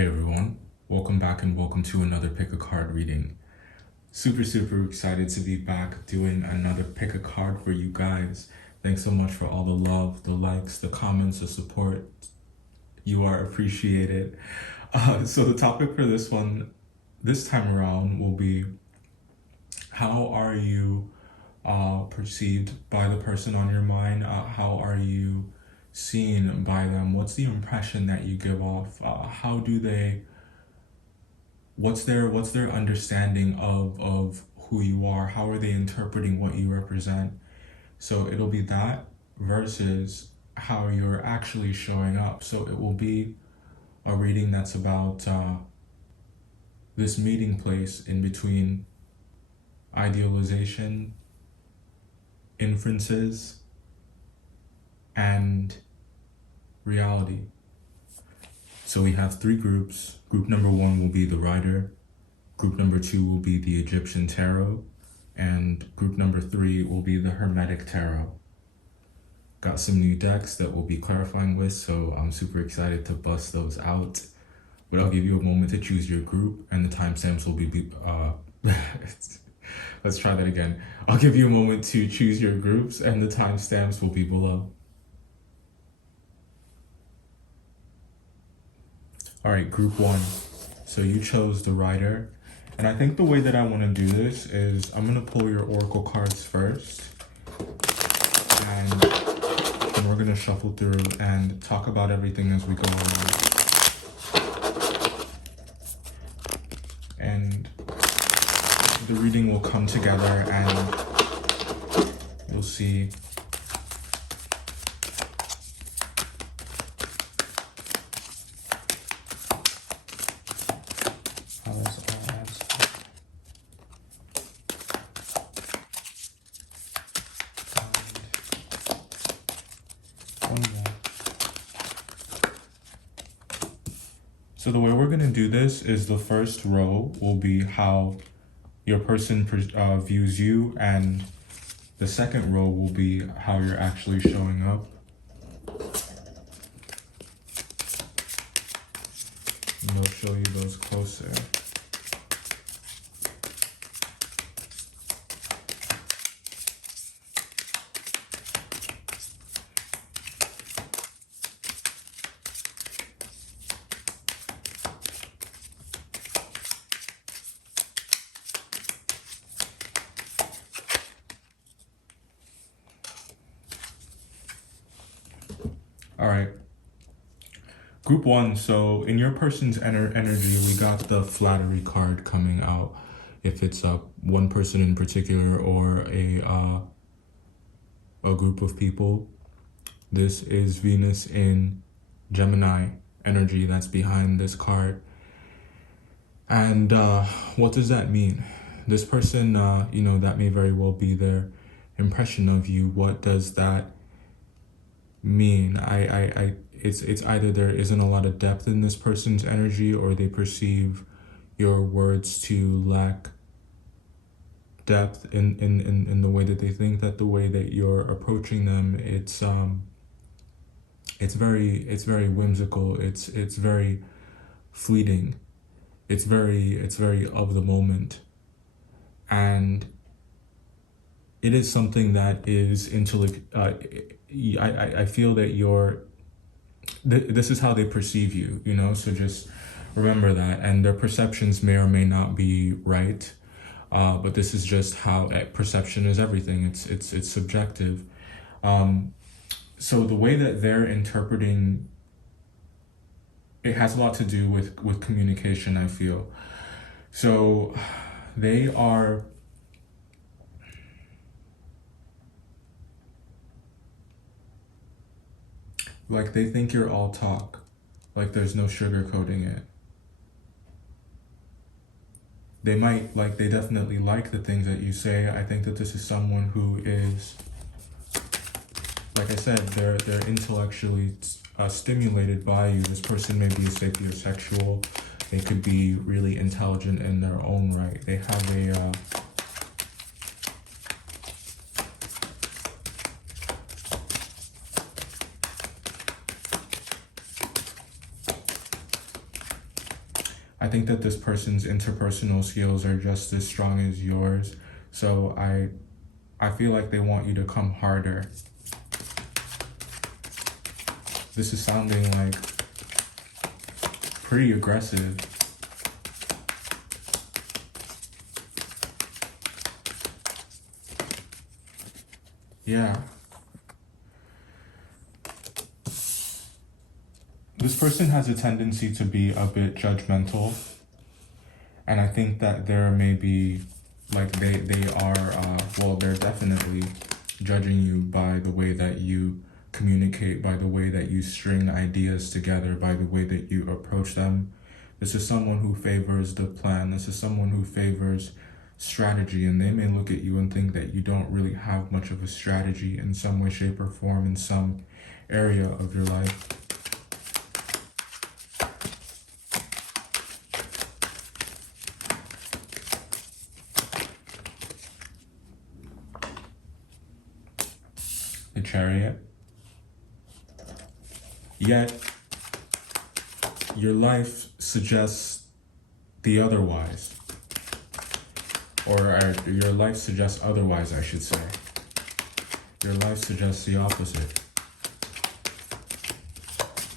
Hey everyone, welcome back and welcome to another pick a card reading. Super excited to be back doing another pick a card for you guys. Thanks so much for all the love, the likes, the comments, the support. You are appreciated. So the topic for this one, this time around, will be how are you perceived by the person on your mind? How are you seen by them? What's the impression that you give off? How do they? What's their understanding of who you are? How are they interpreting what you represent? So it'll be that versus how you're actually showing up. So it will be a reading that's about this meeting place in between idealization, inferences, and reality. So we have three groups. Group number one will be the Rider. Group number two will be the Egyptian Tarot. And group number three will be the Hermetic Tarot. Got some new decks that we'll be clarifying with, so I'm super excited to bust those out. But I'll give you a moment to choose your group, and the timestamps will be let's try that again. I'll give you a moment to choose your groups, and the timestamps will be below. All right, group one. So you chose the Rider. And I think the way that I want to do this is I'm going to pull your Oracle cards first. And then we're going to shuffle through and talk about everything as we go along. And the reading will come together and you'll see how this all adds up. So the way we're going to do this is the first row will be how your person views you, and the second row will be how you're actually showing up. And they'll show you those closer. All right. Group one, so in your person's energy, we got the flattery card coming out. If it's one person in particular or a group of people, this is Venus in Gemini energy that's behind this card. And what does that mean? This person, that may very well be their impression of you. What does that mean? It's either there isn't a lot of depth in this person's energy, or they perceive your words to lack depth in the way that they think that the way that you're approaching them, it's very whimsical, it's very fleeting, it's very of the moment, and it is something that is I feel that this is how they perceive you, so just remember that. And their perceptions may or may not be right, but this is just how perception is everything. It's subjective. So the way that they're interpreting it has a lot to do with communication, I feel. So they are like, they think you're all talk, like there's no sugarcoating it. They definitely like the things that you say. I think that this is someone who is, like I said, they're intellectually stimulated by you. This person may be sapiosexual. They could be really intelligent in their own right. They have a I think that this person's interpersonal skills are just as strong as yours. So I feel like they want you to come harder. This is sounding like pretty aggressive. Yeah. This person has a tendency to be a bit judgmental. And I think that there may be, like, they are, well, they're definitely judging you by the way that you communicate, by the way that you string ideas together, by the way that you approach them. This is someone who favors the plan. This is someone who favors strategy, and they may look at you and think that you don't really have much of a strategy in some way, shape, or form in some area of your life. The Chariot. Yet, your life suggests the otherwise. Or your life suggests otherwise, I should say. Your life suggests the opposite.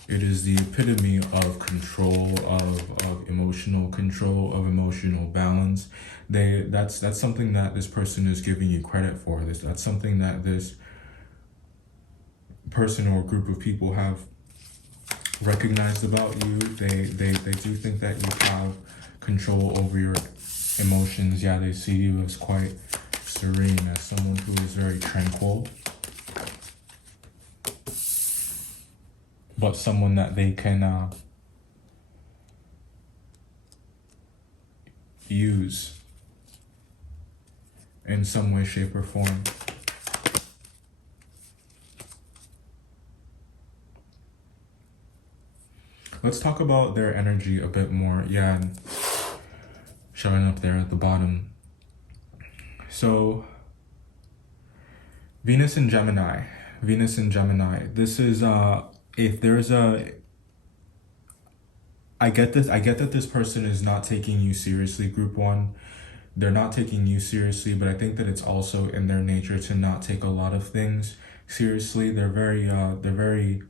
It is the epitome of control, of emotional control, of emotional balance. That's something that this person is giving you credit for. That's something that this person or group of people have recognized about you. They do think that you have control over your emotions. Yeah, they see you as quite serene, as someone who is very tranquil, but someone that they can use in some way, shape, or form. Let's talk about their energy a bit more. Yeah, showing up there at the bottom. So, Venus in Gemini. Venus in Gemini. This is, if there's I get that this person is not taking you seriously, group one. They're not taking you seriously, but I think that it's also in their nature to not take a lot of things seriously. They're very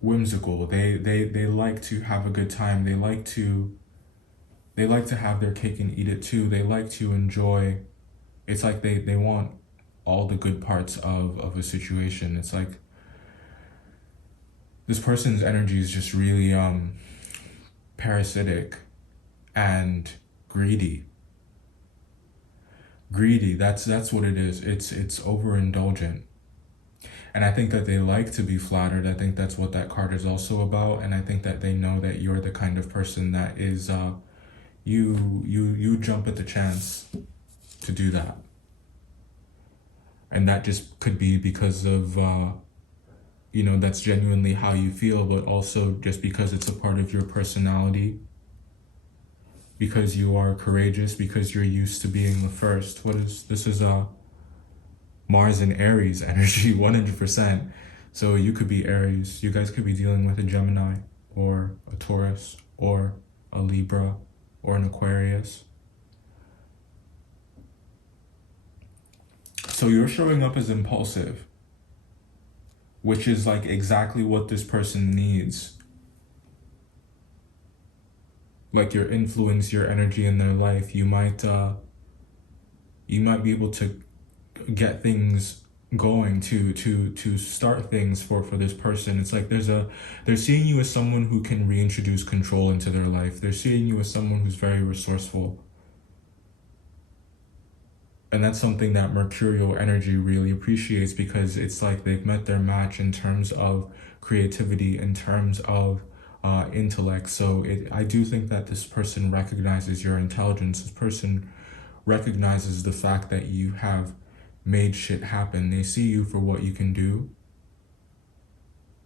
whimsical. They like to have a good time. They like to have their cake and eat it too. They like to enjoy. It's like they want all the good parts of a situation. It's like this person's energy is just really parasitic and greedy. That's what it is. It's overindulgent. And I think that they like to be flattered. I think that's what that card is also about. And I think that they know that you're the kind of person that is you jump at the chance to do that. And that just could be because of that's genuinely how you feel, but also just because it's a part of your personality, because you are courageous, because you're used to being the first. This is Mars and Aries energy, 100%. So you could be Aries. You guys could be dealing with a Gemini or a Taurus or a Libra or an Aquarius. So you're showing up as impulsive, which is like exactly what this person needs. Like your influence, your energy in their life, you might be able to get things going, to start things for this person. It's like they're seeing you as someone who can reintroduce control into their life. They're seeing you as someone who's very resourceful. And that's something that Mercurial energy really appreciates, because it's like they've met their match in terms of creativity, in terms of intellect. So I do think that this person recognizes your intelligence. This person recognizes the fact that you have made shit happen. They see you for what you can do.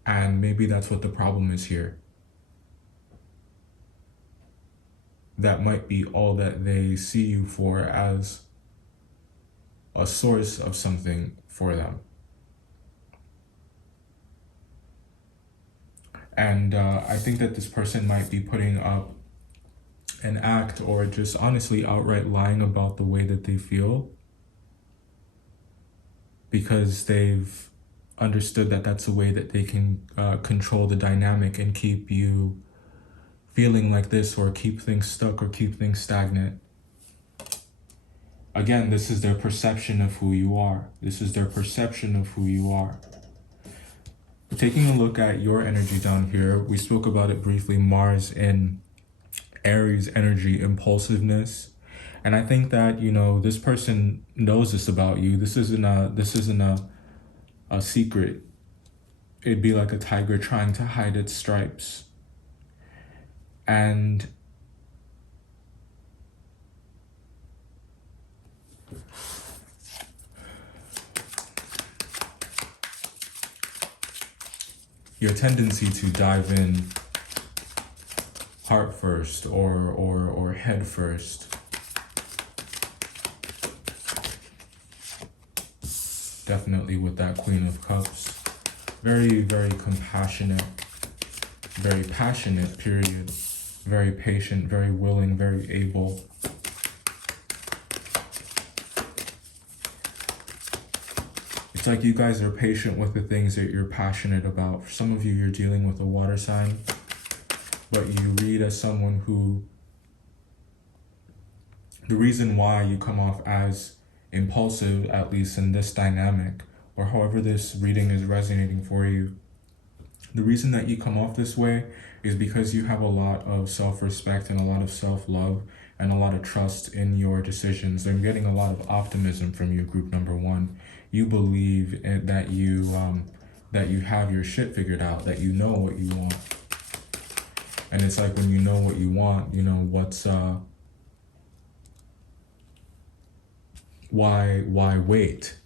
And maybe that's what the problem is here. That might be all that they see you for, as a source of something for them. And I think that this person might be putting up an act or just honestly outright lying about the way that they feel, because they've understood that that's a way that they can control the dynamic and keep you feeling like this, or keep things stuck, or keep things stagnant. Again, this is their perception of who you are. This is their perception of who you are. Taking a look at your energy down here, we spoke about it briefly, Mars in Aries energy, impulsiveness. And I think that, you know, this person knows this about you. This isn't a secret. It'd be like a tiger trying to hide its stripes. And your tendency to dive in heart first, or head first, definitely with that Queen of Cups. Very, very compassionate, very passionate, period. Very patient, very willing, very able. It's like you guys are patient with the things that you're passionate about. For some of you, you're dealing with a water sign, but you read as someone who, the reason why you come off as impulsive, at least in this dynamic, or however this reading is resonating for you, the reason that you come off this way is because you have a lot of self-respect and a lot of self-love and a lot of trust in your decisions. I'm getting a lot of optimism from you, group number one. You believe that you have your shit figured out, that you know what you want. And it's like, when you know what you want, you know what's why wait?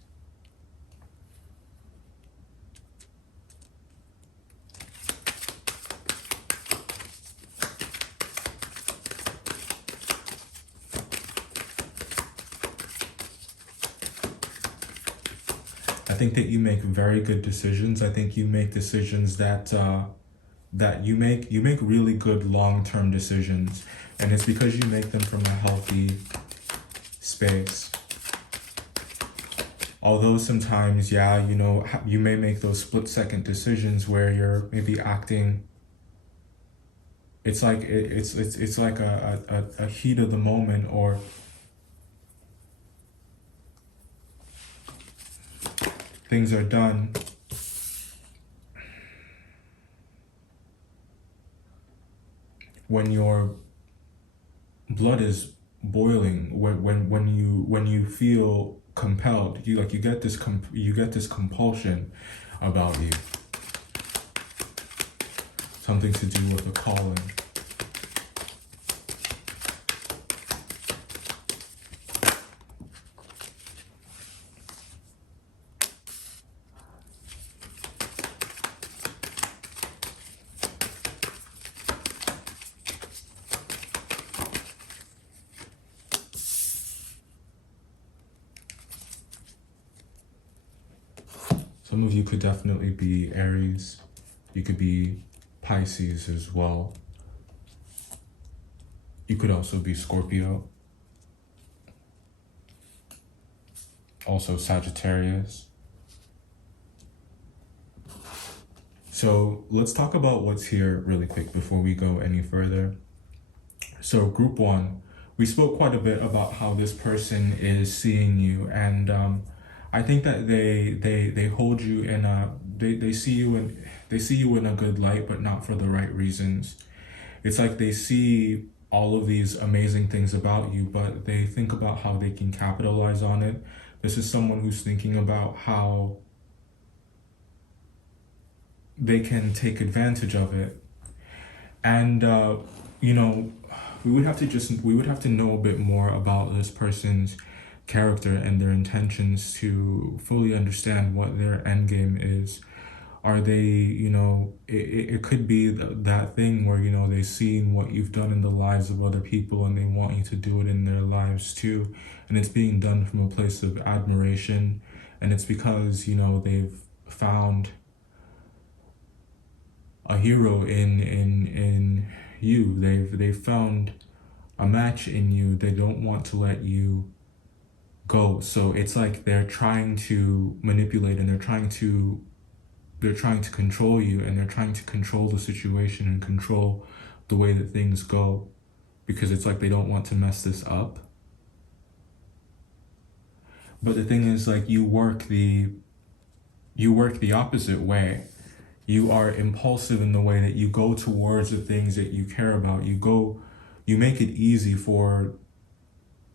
I think that you make very good decisions. I think you make decisions that you make really good long-term decisions, and it's because you make them from a healthy space. Although sometimes, yeah, you know, you may make those split-second decisions where you're maybe acting. It's like it's like a heat of the moment, or things are done. When your blood is boiling, when you feel compelled, you get this compulsion about you. Something to do with a calling. Some of you could definitely be Aries. You could be Pisces as well. You could also be Scorpio. Also Sagittarius. So let's talk about what's here really quick before we go any further. So group one, we spoke quite a bit about how this person is seeing you, and I think that they hold you in a, they see you in a good light, but not for the right reasons. It's like they see all of these amazing things about you, but they think about how they can capitalize on it. This is someone who's thinking about how they can take advantage of it. And you know, we would have to know a bit more about this person's character and their intentions to fully understand what their end game is. Are they, you know, it could be that thing where, you know, they've seen what you've done in the lives of other people and they want you to do it in their lives too. And it's being done from a place of admiration. And it's because, you know, they've found a hero in you. They've found a match in you. They don't want to let you go. So it's like they're trying to manipulate, and they're trying to control you, and they're trying to control the situation and control the way that things go, because it's like they don't want to mess this up. But the thing is, like, you work the opposite way. You are impulsive in the way that you go towards the things that you care about. You make it easy for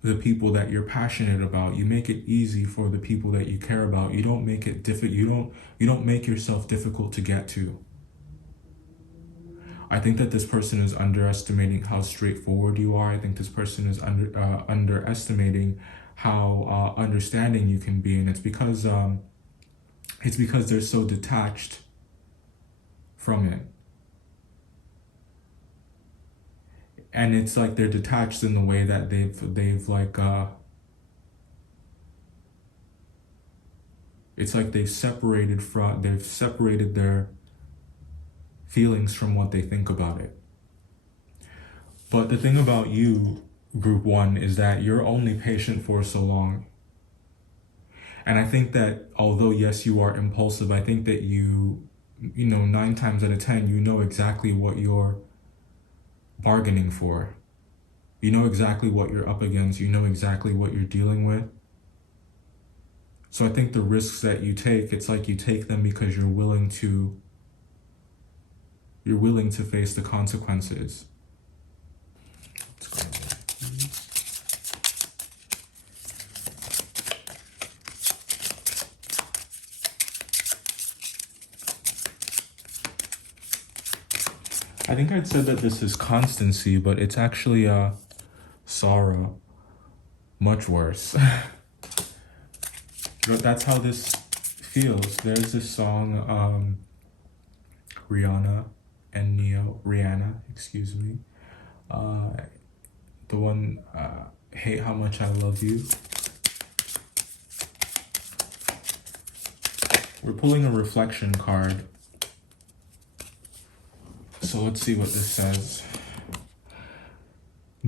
the people that you're passionate about. You make it easy for the people that you care about. You don't make it you don't make yourself difficult to get to. I think that this person is underestimating how straightforward you are. I think this person is underestimating how understanding you can be, and it's because they're so detached from it. And it's like they're detached in the way that they've like it's like they've separated their feelings from what they think about it. But the thing about you, group 1, is that you're only patient for so long. And I think that although yes, you are impulsive, I think that you know, 9 times out of 10, you know exactly what you're bargaining for. You know exactly what you're up against. You know exactly what you're dealing with. So I think the risks that you take, it's like you take them because you're willing to face the consequences. Let's go. I think I'd said that this is constancy, but it's actually sorrow. Much worse. But that's how this feels. There's this song, Rihanna, excuse me. The one, Hate How Much I Love You. We're pulling a reflection card. So let's see what this says.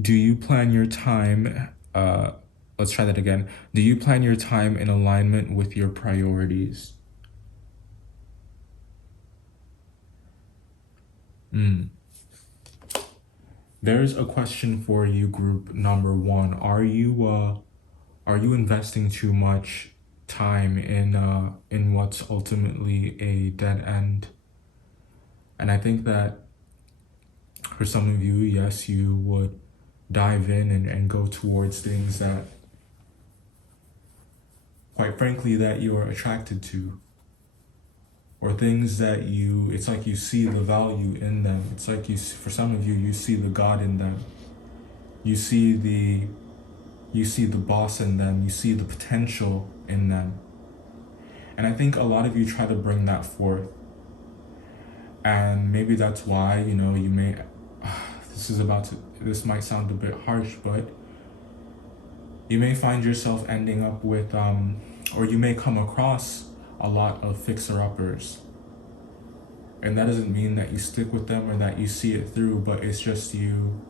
Do you plan your time, let's try that again. Do you plan your time in alignment with your priorities? There's a question for you, group number 1. Are you investing too much time in what's ultimately a dead end? And I think that for some of you, yes, you would dive in and go towards things that, quite frankly, that you are attracted to, or things that it's like you see the value in them. It's like for some of you, you see the God in them. You see the boss in them. You see the potential in them. And I think a lot of you try to bring that forth. And maybe that's why, you know, you may, this might sound a bit harsh, but you may find yourself ending up with, or you may come across a lot of fixer-uppers. And that doesn't mean that you stick with them or that you see it through, but it's just you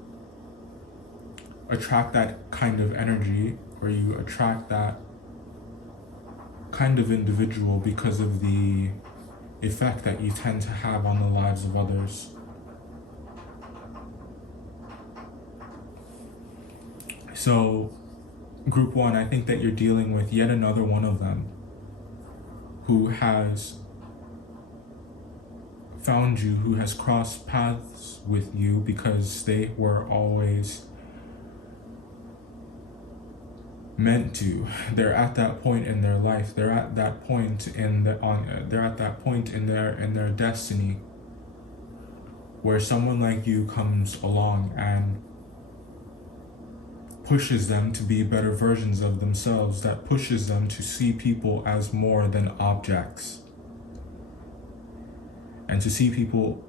attract that kind of energy, or you attract that kind of individual because of the effect that you tend to have on the lives of others. So, group 1, I think that you're dealing with yet another one of them who has found you, who has crossed paths with you because they were always meant to. They're at that point in their life. They're at that point in their destiny where someone like you comes along and pushes them to be better versions of themselves, that pushes them to see people as more than objects, and to see people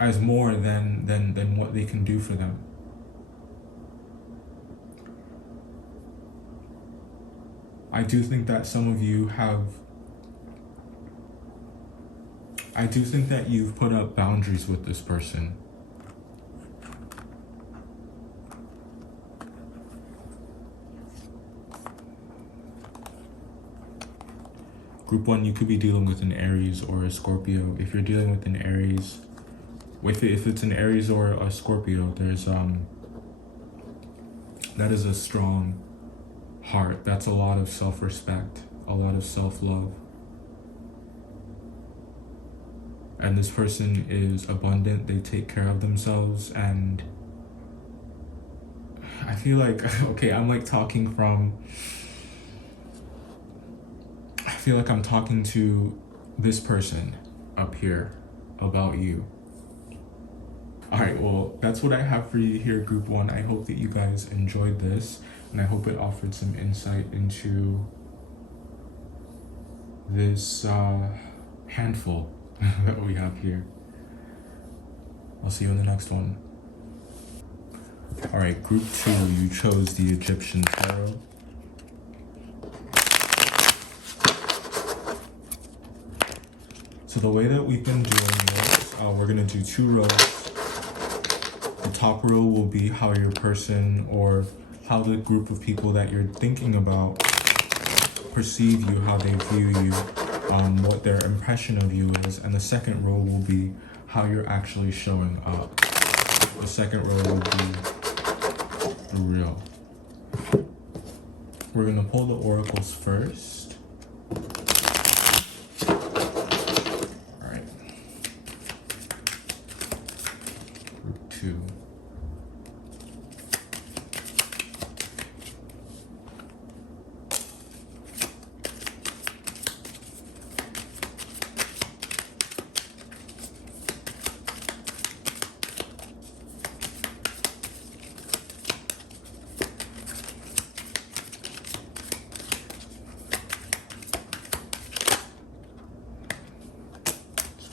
as more than what they can do for them. I do think that some of you have I do think that you've put up boundaries with this person. Group 1, you could be dealing with an Aries or a Scorpio. If you're dealing with an Aries, if it's an Aries or a Scorpio, there's that is a strong heart. That's a lot of self-respect, a lot of self-love. And this person is abundant. They take care of themselves, and I feel like, okay, I'm like talking from, I feel like I'm talking to this person up here about you. All right, well, that's what I have for you here, Group 1. I hope that you guys enjoyed this, and I hope it offered some insight into this handful that we have here. I'll see you in the next one. All right, Group 2, you chose the Egyptian Tarot. So the way that we've been doing this, we're gonna do 2 rows. The top row will be how your person, or how the group of people that you're thinking about perceive you, how they view you, what their impression of you is. And the second row will be how you're actually showing up. The second row will be the real. We're gonna pull the oracles first. All right. Group 2.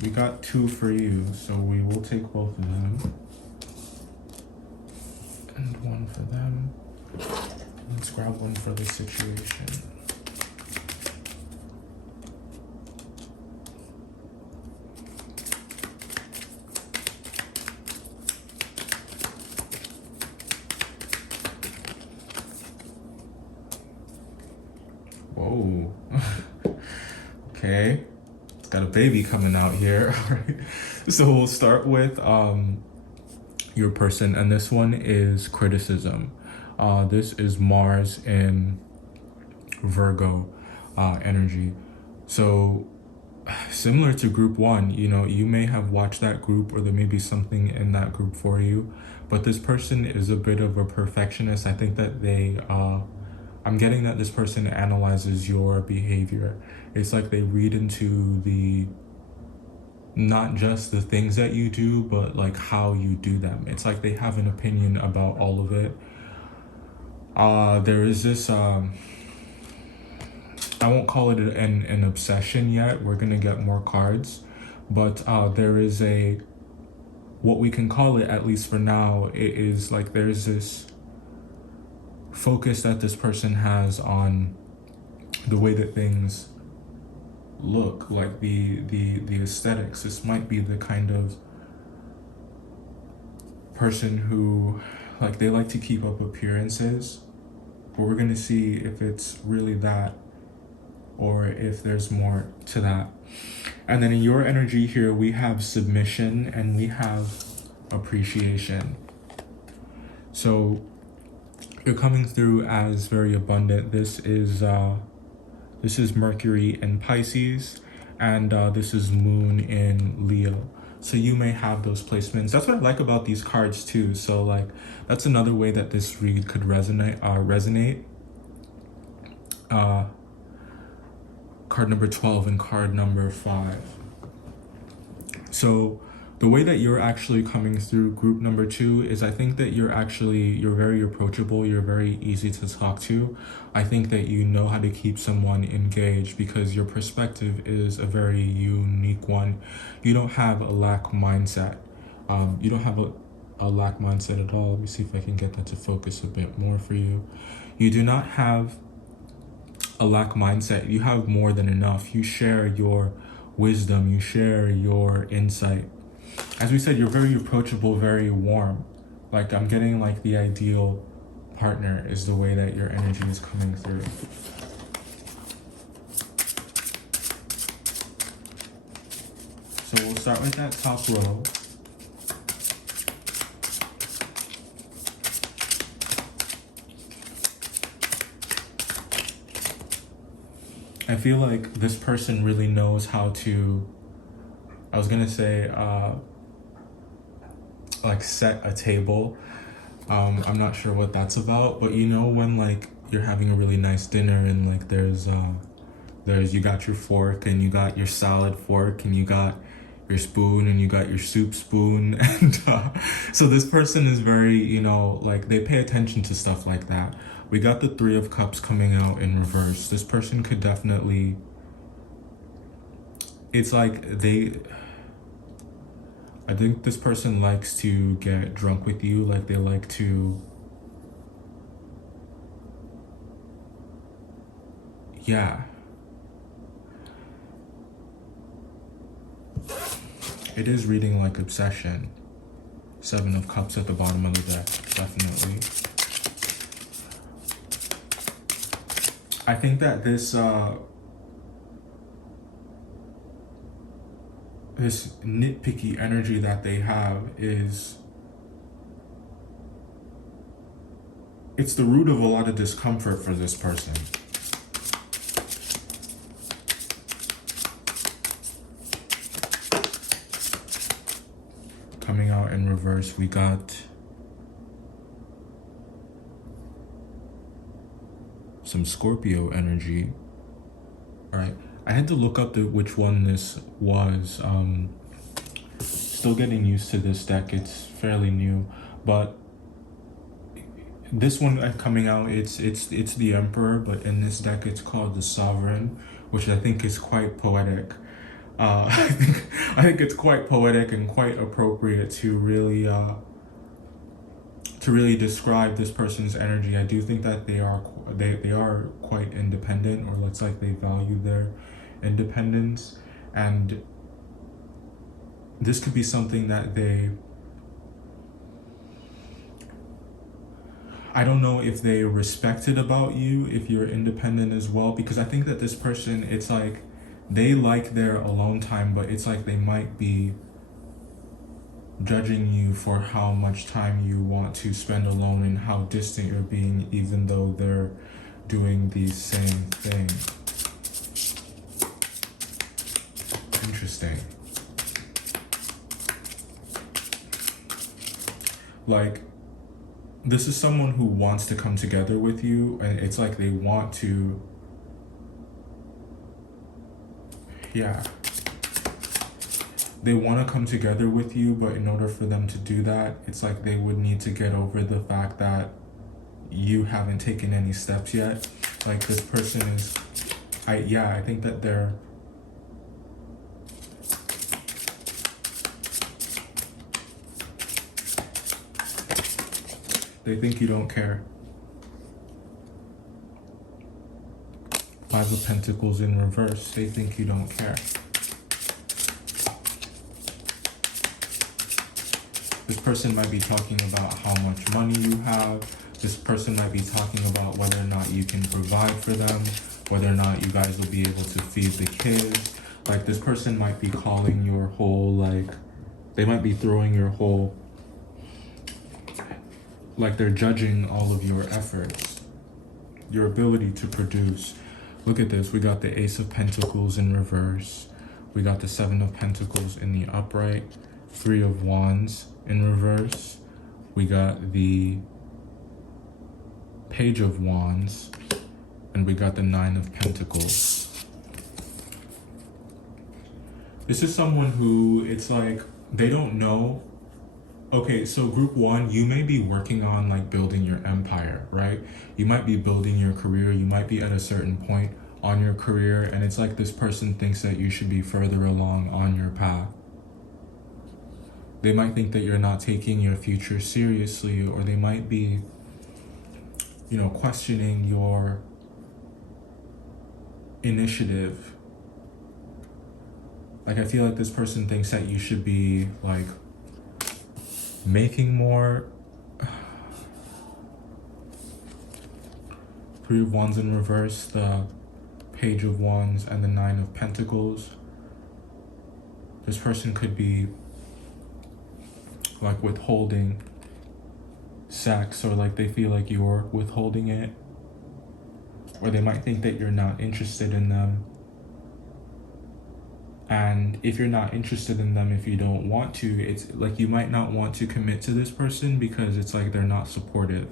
We got 2 for you, so we will take both of them. And 1 for them. Let's grab 1 for the situation. Whoa. Okay. Got a baby coming out here. All right, so we'll start with your person, and this one is criticism. This is Mars in Virgo energy. So similar to Group 1, you know, you may have watched that group, or there may be something in that group for you, but this person is a bit of a perfectionist. I think that they I'm getting that this person analyzes your behavior. It's like they read into the, not just the things that you do, but like how you do them. It's like they have an opinion about all of it. There is this, I won't call it an obsession yet. We're gonna get more cards, but there is a, what we can call it, at least for now, it is like there's this focus that this person has on the way that things look, like the aesthetics. This might be the kind of person who, like, they like to keep up appearances, but we're gonna see if it's really that, or if there's more to that. And then in your energy here, we have submission and we have appreciation. So you're coming through as very abundant. This is Mercury in Pisces, and this is Moon in Leo. So you may have those placements. That's what I like about these cards too. So like, that's another way that this read could resonate. Card number 12 and card number 5. So the way that you're actually coming through, group number 2, is I think that you're very approachable. You're very easy to talk to. I think that you know how to keep someone engaged because your perspective is a very unique one. You don't have a lack mindset. You don't have a lack mindset at all. Let me see if I can get that to focus a bit more for you. You do not have a lack mindset. You have more than enough. You share your wisdom, you share your insight. As we said, you're very approachable, very warm. Like, I'm getting like the ideal partner is the way that your energy is coming through. So we'll start with that top row. I feel like this person really knows how to, I was gonna say, like set a table. I'm not sure what that's about, but you know when like you're having a really nice dinner and like there's you got your fork and you got your salad fork and you got your spoon and you got your soup spoon and so this person is very, you know, like they pay attention to stuff like that. We got the Three of Cups coming out in reverse. This person could definitely, it's like I think this person likes to get drunk with you, like they like to, yeah. It is reading like obsession. Seven of Cups at the bottom of the deck, definitely. I think that this this nitpicky energy that they have is, it's the root of a lot of discomfort for this person. Coming out in reverse, we got some Scorpio energy. All right, I had to look up which one this was. Still getting used to this deck. It's fairly new, but this one coming out, it's the Emperor, but in this deck it's called the Sovereign, which I think is quite poetic. I think it's quite poetic and quite appropriate to really describe this person's energy. I do think that they are quite independent, or let's like they value their independence, and this could be something that I don't know if they respect it about you if you're independent as well, because I think that this person, it's like they like their alone time, but it's like they might be judging you for how much time you want to spend alone and how distant you're being, even though they're doing the same thing. Interesting. Like, this is someone who wants to come together with you, and it's like they want to, yeah, they want to come together with you, but in order for them to do that, it's like they would need to get over the fact that you haven't taken any steps yet. Like, this person is, I think that they think you don't care. Five of Pentacles in reverse, they think you don't care. This person might be talking about how much money you have. This person might be talking about whether or not you can provide for them, whether or not you guys will be able to feed the kids. Like, this person might be calling your whole, like, they might be throwing your whole, like they're judging all of your efforts, your ability to produce. Look at this. We got the Ace of Pentacles in reverse. We got the Seven of Pentacles in the upright. Three of Wands in reverse. We got the Page of Wands. And we got the Nine of Pentacles. This is someone who, it's like, they don't know. Okay, so group one, you may be working on like building your empire, right? You might be building your career. You might be at a certain point on your career, and it's like this person thinks that you should be further along on your path. They might think that you're not taking your future seriously, or they might be, you know, questioning your initiative. Like, I feel like this person thinks that you should be like making more. Three of Wands in reverse, the Page of Wands, and the Nine of Pentacles. This person could be like withholding sex, or like they feel like you're withholding it, or they might think that you're not interested in them. And if you're not interested in them, if you don't want to, it's like you might not want to commit to this person because it's like they're not supportive.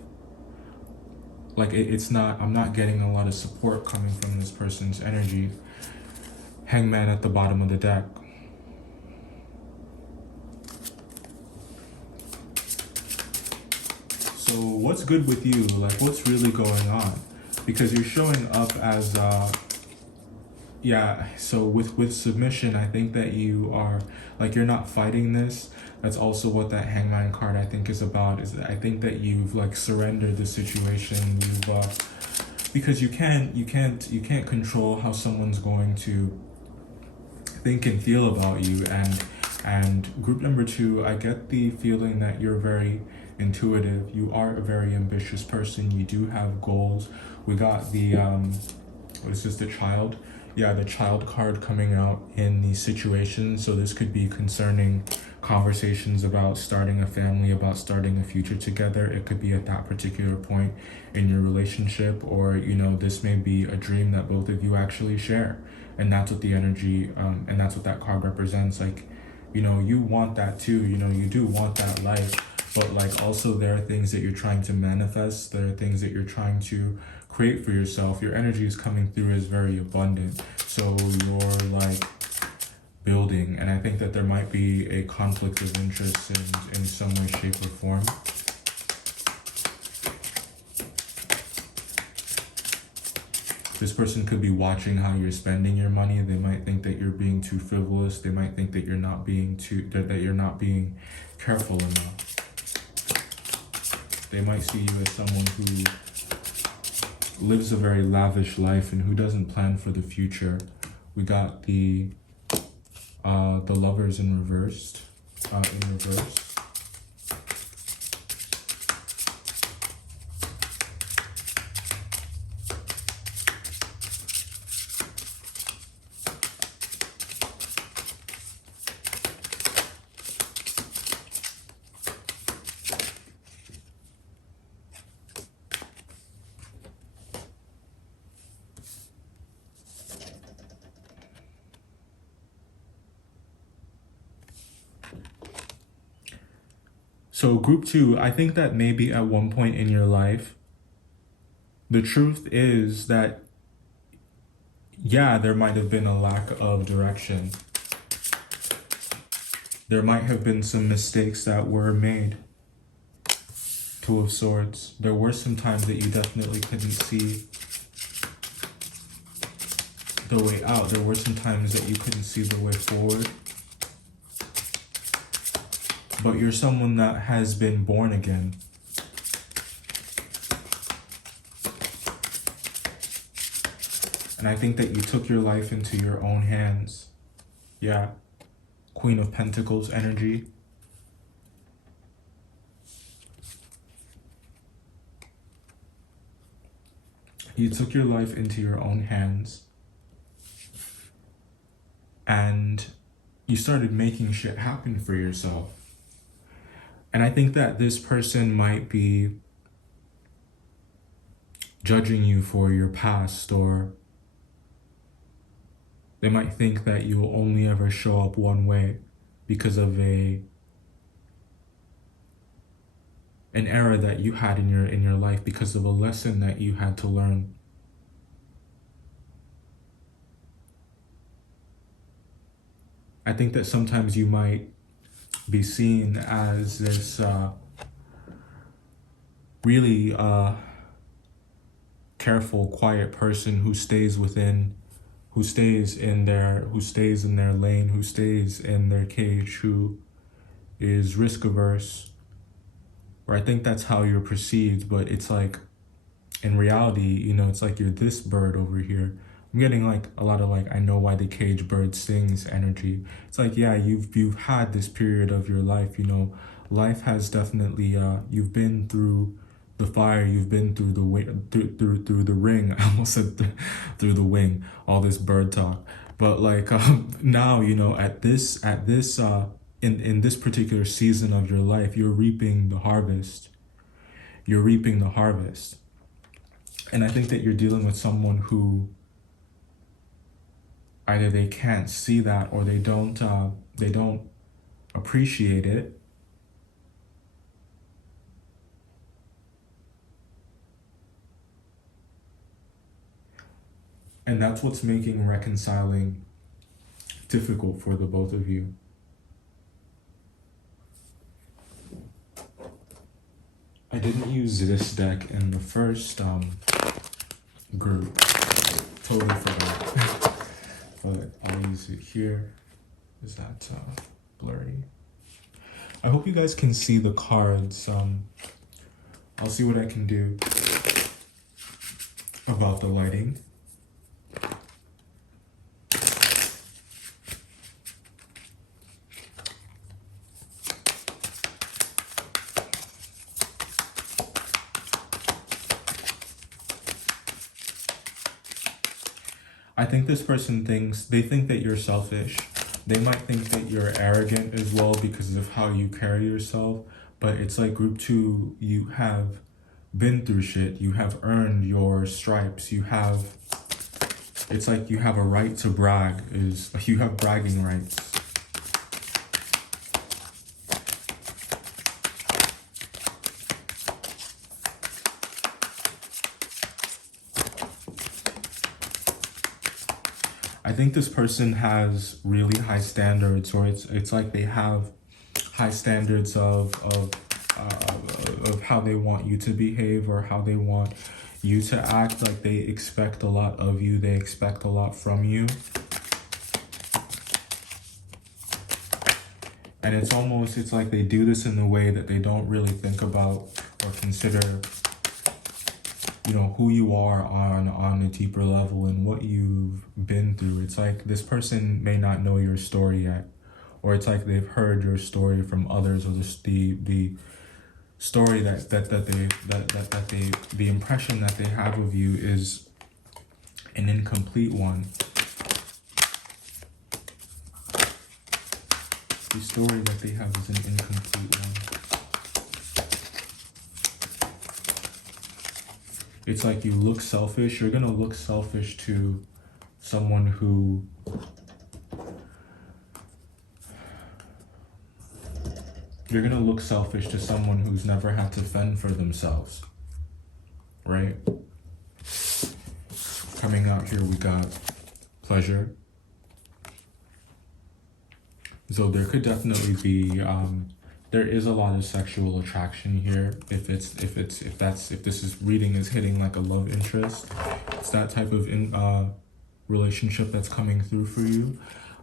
Like it's not, I'm not getting a lot of support coming from this person's energy. Hangman at the bottom of the deck. So what's good with you? Like, what's really going on? Because you're showing up as, yeah, so with submission, I think that you are, like, you're not fighting this. That's also what that Hangman card, I think, is about. Is I think that you've, like, surrendered the situation. You've, because you can't control how someone's going to think and feel about you. And group number 2, I get the feeling that you're very intuitive. You are a very ambitious person. You do have goals. We got the what is this, the child? Yeah, the child card coming out in these situations. So this could be concerning conversations about starting a family, about starting a future together. It could be at that particular point in your relationship, or, you know, this may be a dream that both of you actually share. And that's what the energy, and that's what that card represents. Like, you know, you want that too. You know, you do want that life. But like, also there are things that you're trying to manifest. There are things that you're trying to create for yourself. Your energy is coming through as very abundant. So you're like building. And I think that there might be a conflict of interest in some way, shape, or form. This person could be watching how you're spending your money. They might think that you're being too frivolous. They might think that you're not being careful enough. They might see you as someone who lives a very lavish life and who doesn't plan for the future. We got the Lovers in reversed, in reverse. So group 2, I think that maybe at one point in your life, the truth is that, yeah, there might have been a lack of direction. There might have been some mistakes that were made. Two of Swords. There were some times that you definitely couldn't see the way out. There were some times that you couldn't see the way forward. But you're someone that has been born again. And I think that you took your life into your own hands. Yeah. Queen of Pentacles energy. You took your life into your own hands. And you started making shit happen for yourself. And I think that this person might be judging you for your past, or they might think that you will only ever show up one way because of an error that you had in your life, because of a lesson that you had to learn. I think that sometimes you might be seen as this really careful, quiet person who stays in their lane, who stays in their cage, who is risk averse. Or I think that's how you're perceived, but it's like, in reality, you know, it's like you're this bird over here, I'm getting like a lot of like, I know why the cage bird sings energy. It's like, yeah, you've had this period of your life, you know, life has definitely, you've been through the fire, you've been through the through the ring. I almost said through the wing, all this bird talk. But like, now, you know, in this particular season of your life, you're reaping the harvest. You're reaping the harvest. And I think that you're dealing with someone who either they can't see that, or they don't appreciate it. And that's what's making reconciling difficult for the both of you. I didn't use this deck in the first group. Totally forgot. But I'll use it here. Is that blurry? I hope you guys can see the cards. I'll see what I can do about the lighting. I think this person they think that you're selfish. They might think that you're arrogant as well because of how you carry yourself. But it's like group 2, you have been through shit. You have earned your stripes. It's like you have a right to brag. You have bragging rights. I think this person has really high standards, or it's like they have high standards of how they want you to behave, or how they want you to act. Like they expect a lot of you, they expect a lot from you. And it's like they do this in a way that they don't really think about or consider, you know, who you are on a deeper level and what you've been through. It's like this person may not know your story yet, or it's like they've heard your story from others, or the story the impression that they have of you is an incomplete one. The story that they have is an incomplete one. It's like you look selfish. You're gonna look selfish to someone who who's never had to fend for themselves, right? Coming out here, we got pleasure. So there could definitely be there is a lot of sexual attraction here. If this reading is hitting like a love interest, it's that type of relationship that's coming through for you.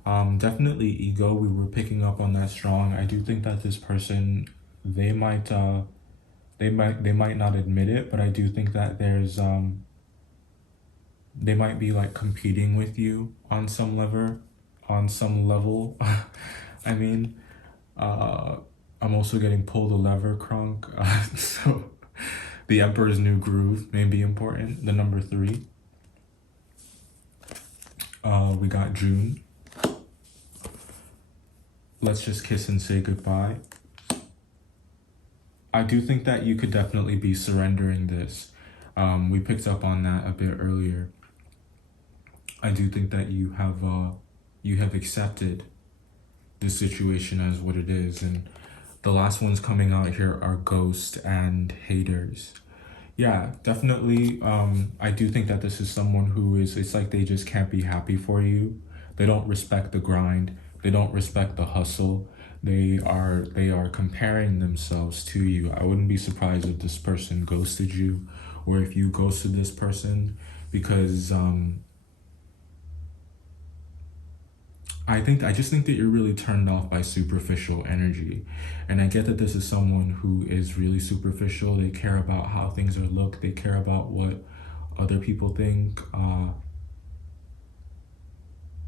Definitely ego. We were picking up on that strong. I do think that this person, they might not admit it, but I do think that there's they might be like competing with you on some level. I mean, I'm also getting pull the lever crunk. So the Emperor's New Groove may be important. The number 3. We got June. Let's just kiss and say goodbye. I do think that you could definitely be surrendering this. We picked up on that a bit earlier. I do think that you have accepted this situation as what it is, and the last ones coming out here are ghost and haters. Yeah, definitely. I do think that this is someone who it's like they just can't be happy for you. They don't respect the grind. They don't respect the hustle. They are comparing themselves to you. I wouldn't be surprised if this person ghosted you, or if you ghosted this person, because I just think that you're really turned off by superficial energy. And I get that this is someone who is really superficial. They care about how things are looked. They care about what other people think.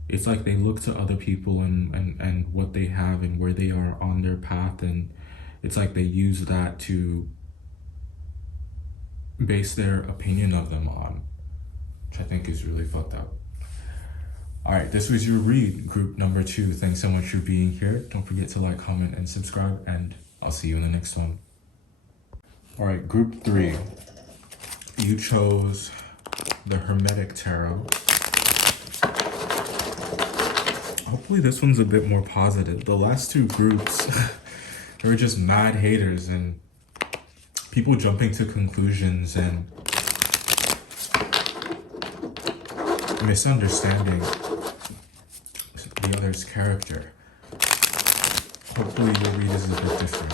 it's like they look to other people and what they have and where they are on their path, and it's like they use that to base their opinion of them on, which I think is really fucked up. All right, this was your read, group number 2. Thanks so much for being here. Don't forget to like, comment, and subscribe, and I'll see you in the next one. All right, group 3. You chose the Hermetic Tarot. Hopefully this one's a bit more positive. The last 2 groups, they were just mad haters and people jumping to conclusions and misunderstanding the other's character. Hopefully your read is a bit different.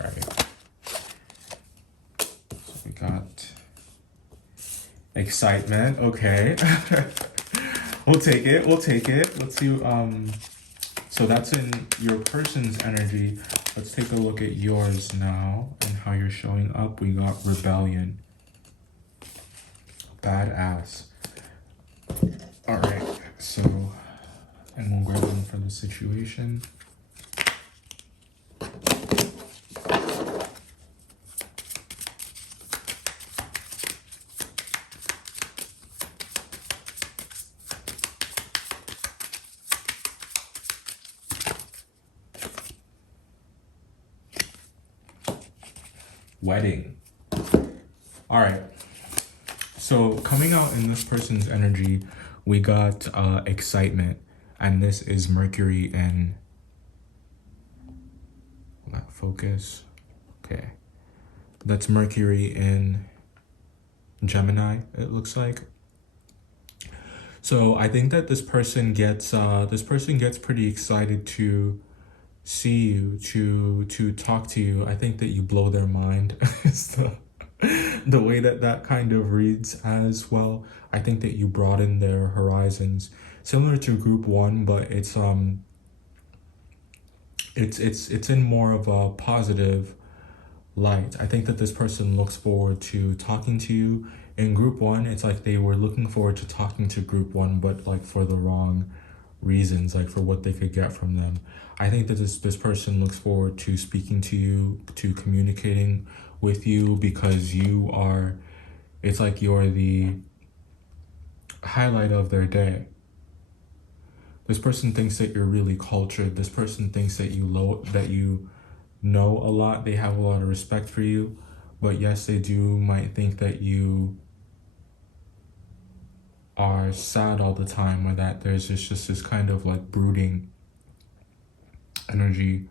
Alright. So we got excitement. Okay. We'll take it. We'll take it. Let's see. So that's in your person's energy. Let's take a look at yours now and how you're showing up. We got rebellion. Badass. All right. So, and we'll grab one for the situation. Wedding. All right. So coming out in this person's energy, we got excitement, and this is Mercury in focus. Okay, that's Mercury in Gemini, it looks like. So I think that this person gets pretty excited to see you, to talk to you. I think that you blow their mind. Is the way that kind of reads as well. I think that you broaden their horizons, similar to group 1, but it's in more of a positive light. I think that this person looks forward to talking to you. In group 1, it's like they were looking forward to talking to group 1, but like for the wrong reasons, like for what they could get from them. I think that this person looks forward to speaking to you, to communicating with you, because you are, it's like you're the highlight of their day. This person thinks that you're really cultured. This person thinks that you know a lot. They have a lot of respect for you, but yes, they might think that you are sad all the time, or that there's just this kind of like brooding energy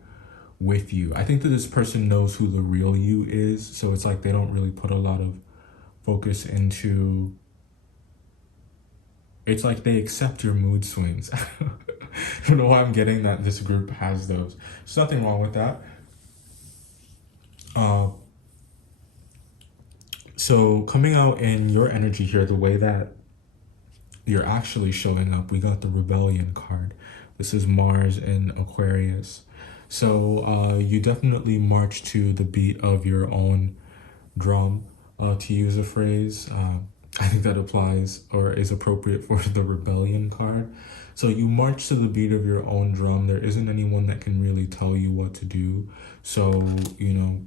with you. I think that this person knows who the real you is, so it's like they don't really put a lot of focus into, it's like they accept your mood swings. I don't know why I'm getting that this group has those. There's nothing wrong with that. So coming out in your energy here, the way that you're actually showing up, we got the Rebellion card. This is Mars in Aquarius. So you definitely march to the beat of your own drum, to use a phrase. I think that applies or is appropriate for the Rebellion card. So you march to the beat of your own drum. There isn't anyone that can really tell you what to do. So, you know,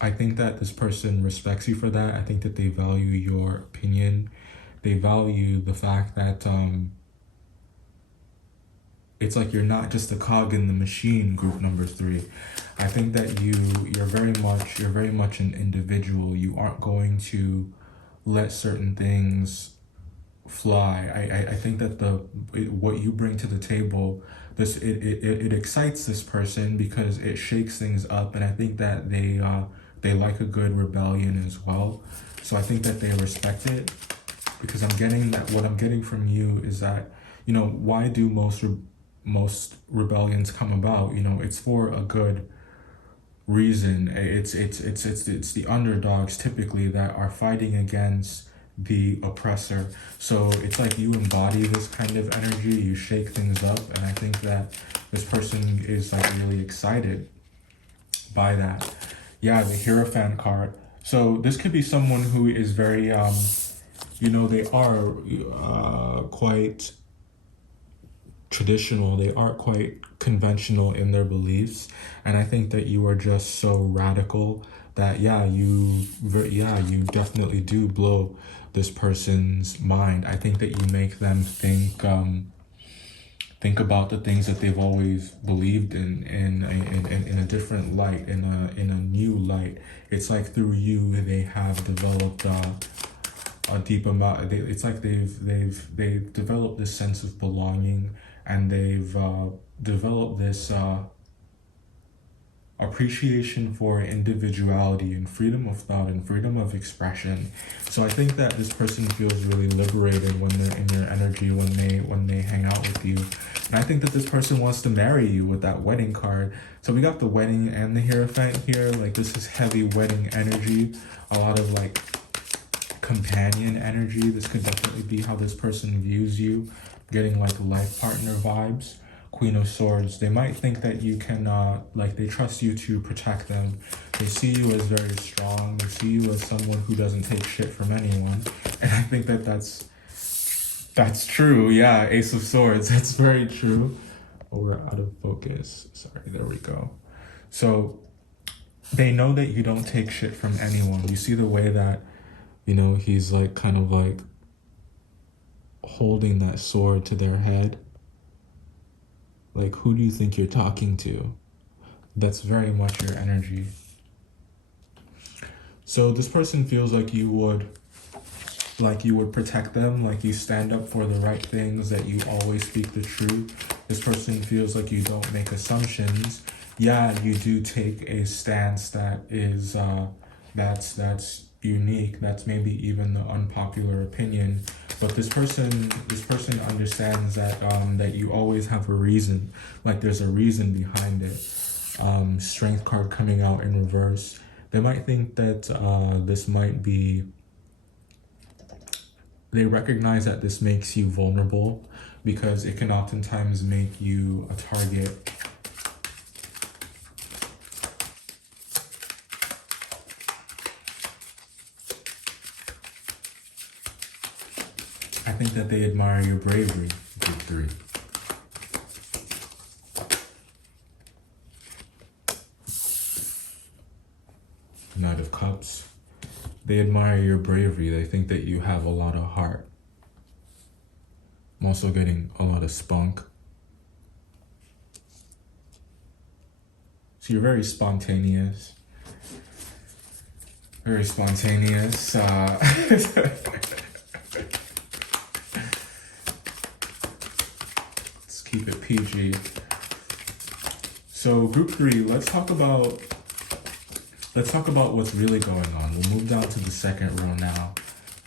I think that this person respects you for that. I think that they value your opinion. They value the fact that it's like you're not just a cog in the machine, group number 3. I think that you're very much an individual. You aren't going to let certain things fly. I think that what you bring to the table, it excites this person because it shakes things up, and I think that they like a good rebellion as well. So I think that they respect it, because I'm getting that what I'm getting from you is that, you know, why do most rebellions come about? You know, it's for a good reason. It's the underdogs typically that are fighting against the oppressor. So it's like you embody this kind of energy, you shake things up, and I think that this person is like really excited by that. Yeah, the Hierophant card. So this could be someone who is very you know, they are quite traditional, they are quite conventional in their beliefs, and I think that you are just so radical that you definitely do blow this person's mind. I think that you make them think about the things that they've always believed in a different light, in a new light. It's like through you they have developed a deep amount. It's like they've developed this sense of belonging, and they've developed this appreciation for individuality and freedom of thought and freedom of expression. So I think that this person feels really liberated when they're in your energy, when they hang out with you. And I think that this person wants to marry you with that wedding card. So we got the wedding and the Hierophant here. Like, this is heavy wedding energy, a lot of like companion energy. This could definitely be how this person views you, getting like life partner vibes. Queen of Swords, they might think that you cannot, like, they trust you to protect them. They see you as very strong. They see you as someone who doesn't take shit from anyone. And I think that that's true. Yeah, Ace of Swords, that's very true. Oh, we're out of focus. Sorry, there we go. So they know that you don't take shit from anyone. You see the way that, he's like kind of like holding that sword to their head. Like, who do you think you're talking to? That's very much your energy. So this person feels like you would protect them, like you stand up for the right things, that you always speak the truth. This person feels like you don't make assumptions. Yeah, you do take a stance that is that's unique. That's maybe even the unpopular opinion. But this person understands that that you always have a reason. Like, there's a reason behind it. Strength card coming out in reverse. They might think that this might be. They recognize that this makes you vulnerable, because it can oftentimes make you a target. I think that they admire your bravery, Group 3. Knight of Cups. They admire your bravery. They think that you have a lot of heart. I'm also getting a lot of spunk. So you're very spontaneous. Very spontaneous. Keep it PG. So Group 3, let's talk about what's really going on. We'll move down to the second row now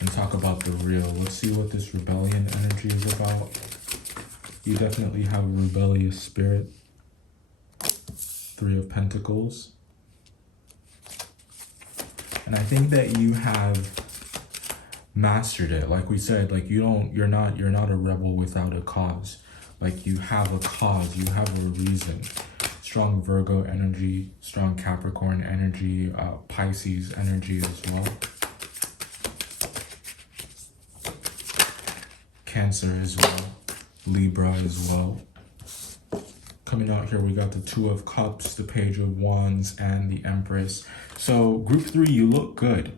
and talk about the real. Let's see what this rebellion energy is about. You definitely have a rebellious spirit. 3 of Pentacles. And I think that you have mastered it. Like we said, like you're not a rebel without a cause. Like, you have a cause, you have a reason. Strong Virgo energy, strong Capricorn energy, Pisces energy as well. Cancer as well, Libra as well. Coming out here, we got the 2 of Cups, the Page of Wands, and the Empress. So Group 3, you look good.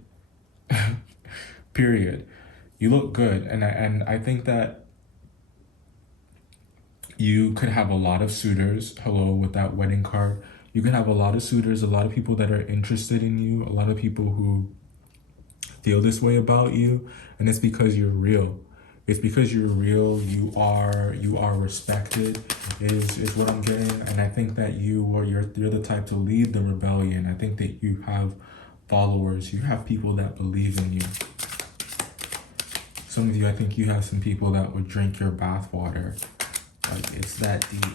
Period. You look good, and I think that you could have a lot of suitors. Hello, with that wedding card. You can have a lot of suitors, a lot of people that are interested in you, a lot of people who feel this way about you, and it's because you're real. It's because you're real. You are respected, is what I'm getting. And I think that you're the type to lead the rebellion. I think that you have followers. You have people that believe in you. Some of you, I think you have some people that would drink your bathwater. Like, it's that deep.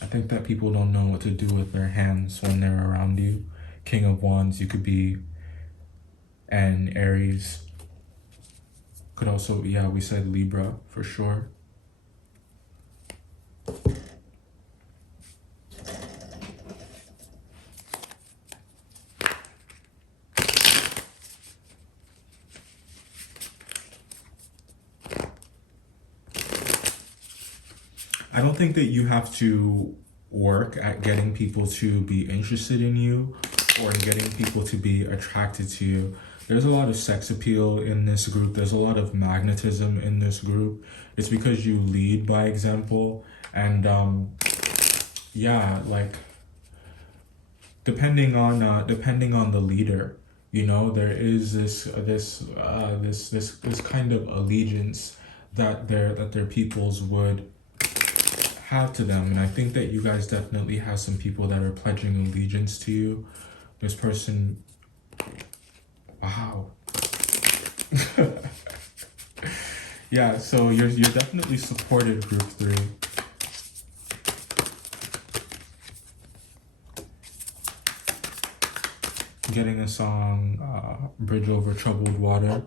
I think that people don't know what to do with their hands when they're around you. King of Wands, you could be an Aries. Could also, yeah, we said Libra for sure. I don't think that you have to work at getting people to be interested in you or in getting people to be attracted to you. There's a lot of sex appeal in this group. There's a lot of magnetism in this group. It's because you lead by example. And yeah, like depending on the leader, you know, there is this kind of allegiance that their peoples would have to them. And I think that you guys definitely have some people that are pledging allegiance to you. This person, wow. Yeah, so you're definitely supported, group 3. Getting a song, Bridge Over Troubled Water,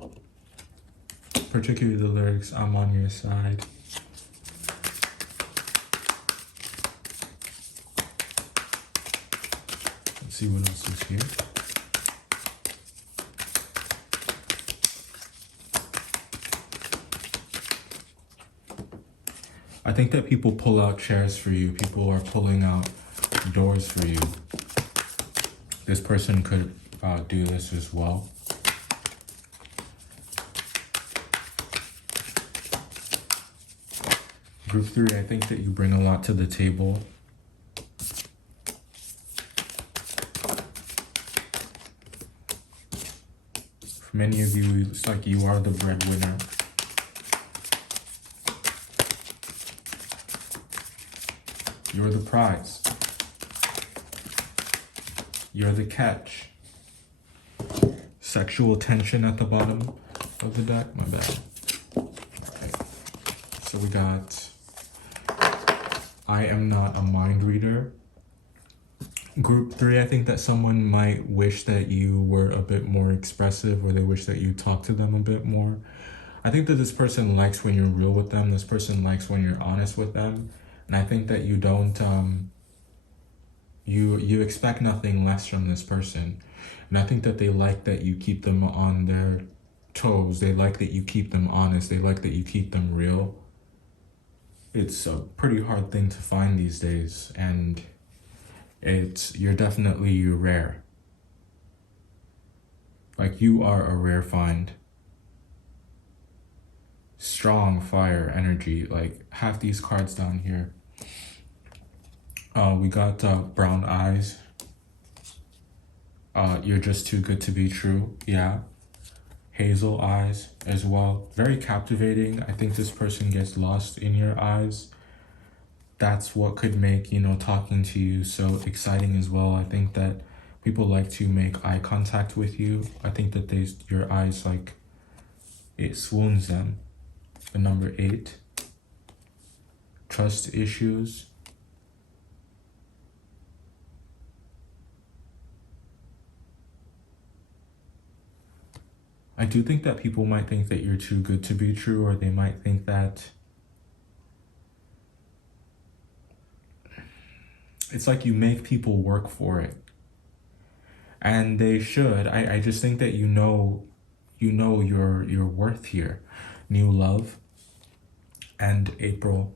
particularly the lyrics, I'm on your side. Let's see what else is here. I think that people pull out chairs for you. People are pulling out doors for you. This person could do this as well. Group 3, I think that you bring a lot to the table. For many of you, it's like you are the breadwinner. You're the prize. You're the catch. Sexual tension at the bottom of the deck. My bad. Okay. So we got I am not a mind reader. Group 3, I think that someone might wish that you were a bit more expressive, or they wish that you talk to them a bit more. I think that this person likes when you're real with them. This person likes when you're honest with them. And I think that you don't, you expect nothing less from this person. And I think that they like that you keep them on their toes. They like that you keep them honest. They like that you keep them real. It's a pretty hard thing to find these days. And you're definitely rare. Like, you are a rare find. Strong fire energy. Like, half these cards down here. We got brown eyes. You're just too good to be true. Yeah. Hazel eyes as well. Very captivating. I think this person gets lost in your eyes. That's what could make, you know, talking to you so exciting as well. I think that people like to make eye contact with you. I think that your eyes, like, it swoons them. The number 8. Trust issues. I do think that people might think that you're too good to be true, or they might think that it's like you make people work for it. And they should. I just think that you know your worth here. New love. And April.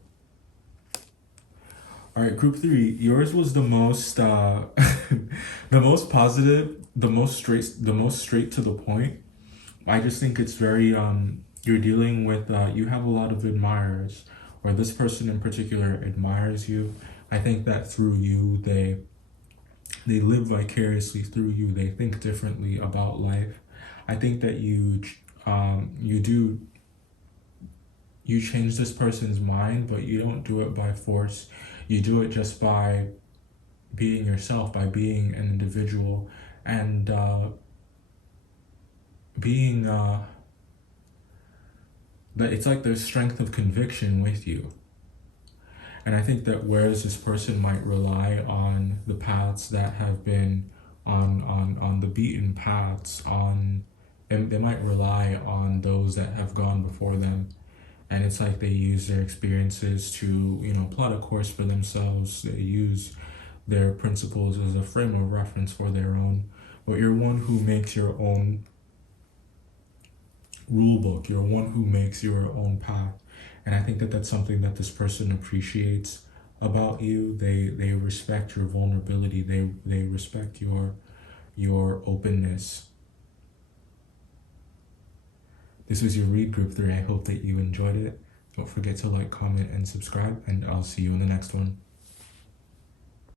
All right, group 3. Yours was the most the most positive, the most straight to the point. I just think it's very you're dealing with you have a lot of admirers, or this person in particular admires you. I think that through you they live vicariously through you. They think differently about life. I think that you change this person's mind, but you don't do it by force. You do it just by being yourself, by being an individual, and being that it's like there's strength of conviction with you. And I think that whereas this person might rely on the paths that have been on the beaten paths, and they might rely on those that have gone before them. And it's like they use their experiences to, you know, plot a course for themselves. They use their principles as a frame of reference for their own. But you're one who makes your own rule book. You're one who makes your own path. And I think that that's something that this person appreciates about you. They respect your vulnerability. They respect your openness. This was your read group 3. I hope that you enjoyed it. Don't forget to like, comment, and subscribe, and I'll see you in the next one.